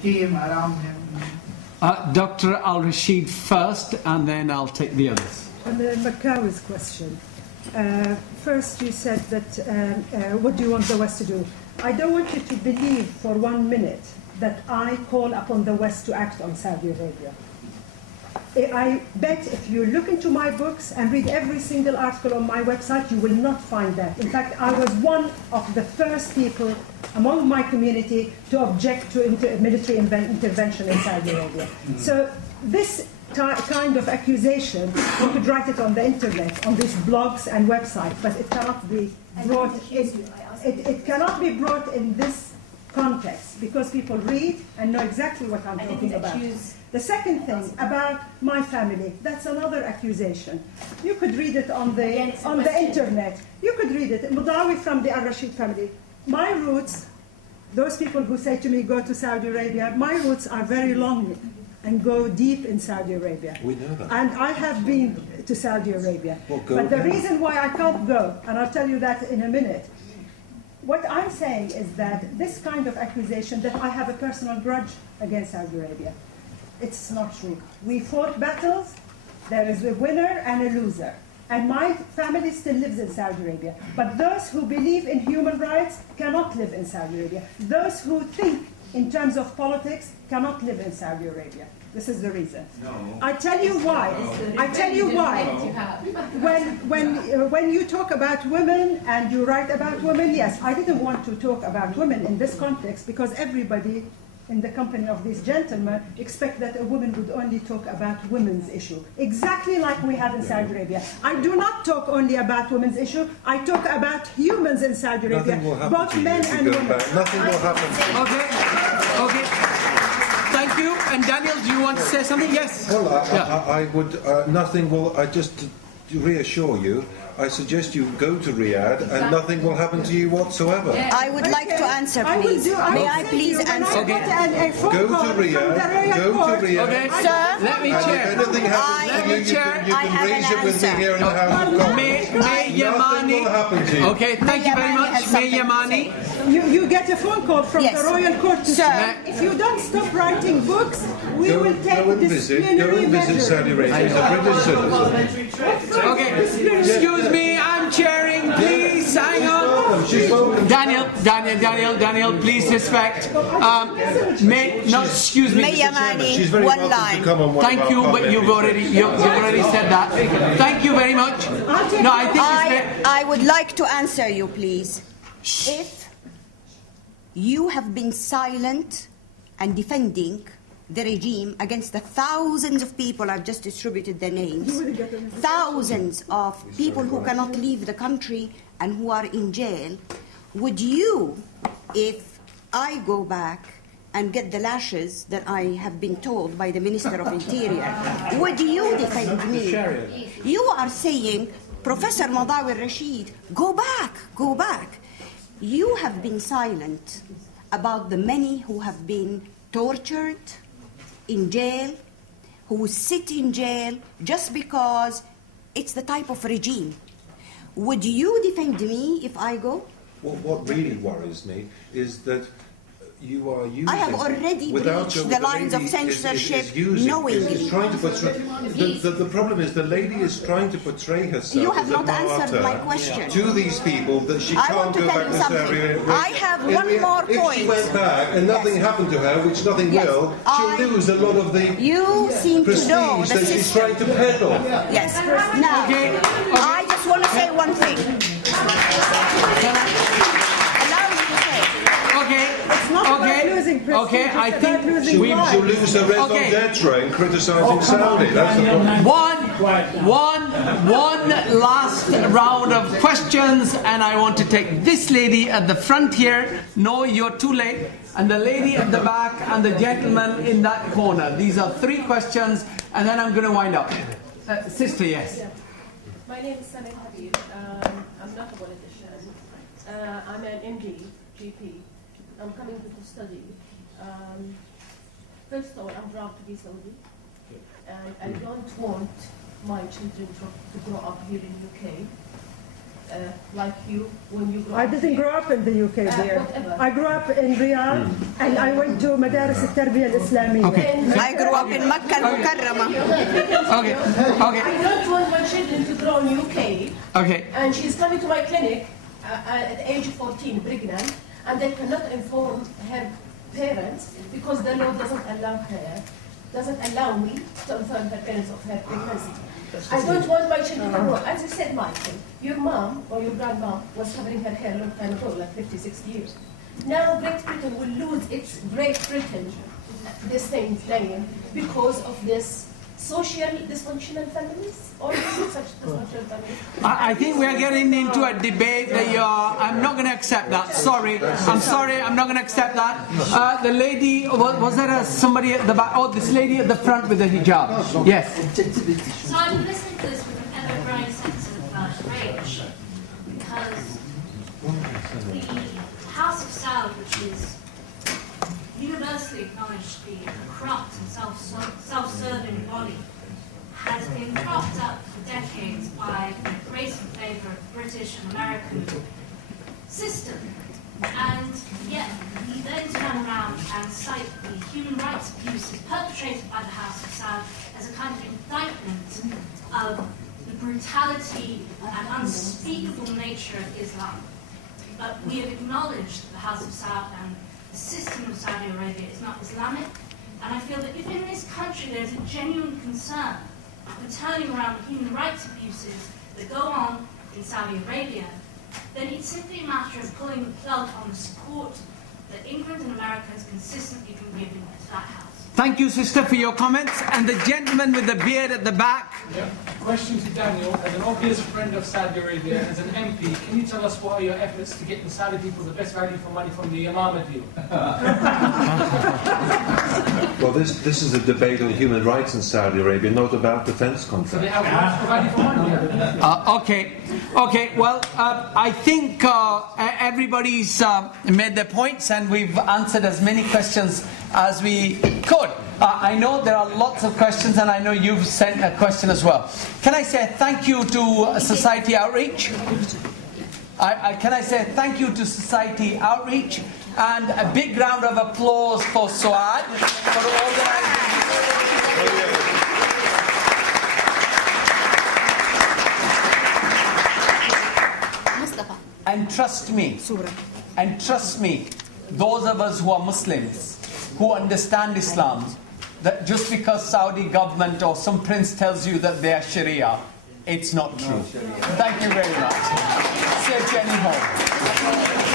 team around him. Dr. Al-Rashid first, and then I'll take the others. On the Makaw's question, first you said that what do you want the West to do? I don't want you to believe for 1 minute that I call upon the West to act on Saudi Arabia. I bet if you look into my books and read every single article on my website, you will not find that. In fact, I was one of the first people among my community to object to military intervention in Saudi Arabia. So this kind of accusation, you could write it on the internet, on these blogs and websites, but it cannot be brought it cannot be brought in this context, because people read and know exactly what I'm talking about. The second thing about my family, that's another accusation. You could read it on the internet. You could read it. Mudawi from the Al-Rashid family. My roots, those people who say to me, go to Saudi Arabia, my roots are very long and go deep in Saudi Arabia. We know that. And I have been to Saudi Arabia. Well, but the reason why I can't go, and I'll tell you that in a minute, what I'm saying is that this kind of accusation that I have a personal grudge against Saudi Arabia, it's not true. We fought battles, there is a winner and a loser. And my family still lives in Saudi Arabia. But those who believe in human rights cannot live in Saudi Arabia. Those who think in terms of politics cannot live in Saudi Arabia. This is the reason. No. I tell you why. I tell you why. When you talk about women and you write about women, yes, I didn't want to talk about women in this context because everybody in the company of these gentlemen expect that a woman would only talk about women's issue. Exactly like we have in Saudi Arabia. I do not talk only about women's issue. I talk about humans in Saudi Arabia, both men and women. Nothing will happen. Okay. Thank you. And Daniel, do you want to say something? Yes. Well, I would. Nothing will. I just to reassure you. I suggest you go to Riyadh and nothing will happen to you whatsoever. I would like to answer, please. May I please answer? Go to Riyadh. Go to Riyadh. Okay. Sir, let me chair. If anything happens to you, you can raise it with me here in the House of Commons. May Yamani. Will happen to you. Okay, thank you very much. May Yamani. You get a phone call from the Royal Court to say, if you don't stop writing books, we will take disciplinary measures. Go and visit Saudi Arabia. He's a British citizen. Okay, excuse me, I'm chairing, please, hang on. Daniel, please respect. Excuse me. May Yamani, She's very one welcome line. to come on one Thank you, but you've already said that. Thank you very much. No, I would like to answer you, please. If you have been silent and defending the regime against the thousands of people, I've just distributed their names, thousands of people who cannot leave the country and who are in jail, would you, if I go back and get the lashes that I have been told by the Minister of Interior, would you defend me? You are saying, Professor Madawi Rashid, go back. You have been silent about the many who have been tortured, in jail, who sit in jail just because it's the type of regime. Would you defend me if I go? Well, what really worries me is that you are using... I have already breached the lines of censorship knowingly. The problem is the lady is trying to portray herself You have as not a answered my martyr question. to these people that she I can't want to go tell back you to Saudi Arabia. something. I have one more If she point. went back and nothing happened to her, which nothing will, she'll lose a lot of the You seem to know prestige the that she's system. trying to peddle. Yes. Now, I just want to say one thing. Allow me to say. It's not about losing prestige, Okay, I it's think about losing We lives. should lose the raison d'etre in criticising Saudi. That's the problem. One last round of questions, and I want to take this lady at the front here. No, you're too late. And the lady at the back and the gentleman in that corner. These are 3 questions, and then I'm going to wind up. Sister, yes. My name is Samir Habib. I'm not a politician. I'm an MD, GP. I'm coming here to study. First of all, I'm proud to be Saudi. And I don't want my children to grow up here in UK. like you when you grew up? I didn't grow up in the UK, dear. Whatever. I grew up in Riyadh, and I went to Madaris al-Tarbiyah al-Islamiyya. Okay. I grew up in Makkah al-Mukarrama. Okay. Okay. I don't want my children to grow in UK. Okay. And she's coming to my clinic at the age of 14, pregnant, and they cannot inform her parents because the law doesn't allow me to inform her parents of her pregnancy. I don't want my children to grow. As you said, Michael, your mom or your grandma was covering her hair a long time ago, like 50, 60 years. Now Great Britain will lose its Great Britain, this thing name, because of this social dysfunctional families, or such dysfunctional families. I think we are getting into a debate that I'm not going to accept that. Sorry. I'm sorry. I'm not going to accept that. The lady, was there somebody at the back? Oh, this lady at the front with the hijab. Yes. So I'm listening to this with an ever-growing sense of rage, because the House of Saud, which is universally acknowledged to be a corrupt and self-serving body, has been propped up for decades by the grace and favour of the British and American system. And yet, we then turn around and cite the human rights abuses perpetrated by the House of Saud as a kind of indictment of the brutality and unspeakable nature of Islam. But we have acknowledged the House of Saud and the system of Saudi Arabia is not Islamic, and I feel that if in this country there is a genuine concern for turning around the human rights abuses that go on in Saudi Arabia, then it's simply a matter of pulling the plug on the support that England and America has consistently been giving to that house. Thank you, sister, for your comments. And the gentleman with the beard at the back. Yeah. Question to Daniel. As an obvious friend of Saudi Arabia, as an MP, can you tell us what are your efforts to get the Saudi people the best value for money from the Yamama deal? Well, this is a debate on human rights in Saudi Arabia, not about defence So contracts. they have much value for money. Okay. Well, I think everybody's made their points, and we've answered as many questions as we could. I know there are lots of questions, and I know you've sent a question as well. Can I say thank you to Society Outreach? Can I say thank you to Society Outreach, and a big round of applause for Suad for organising. And trust me, those of us who are Muslims, who understand Islam, that just because Saudi government or some prince tells you that they are Sharia, it's not true. Thank you very much. Safe journey home.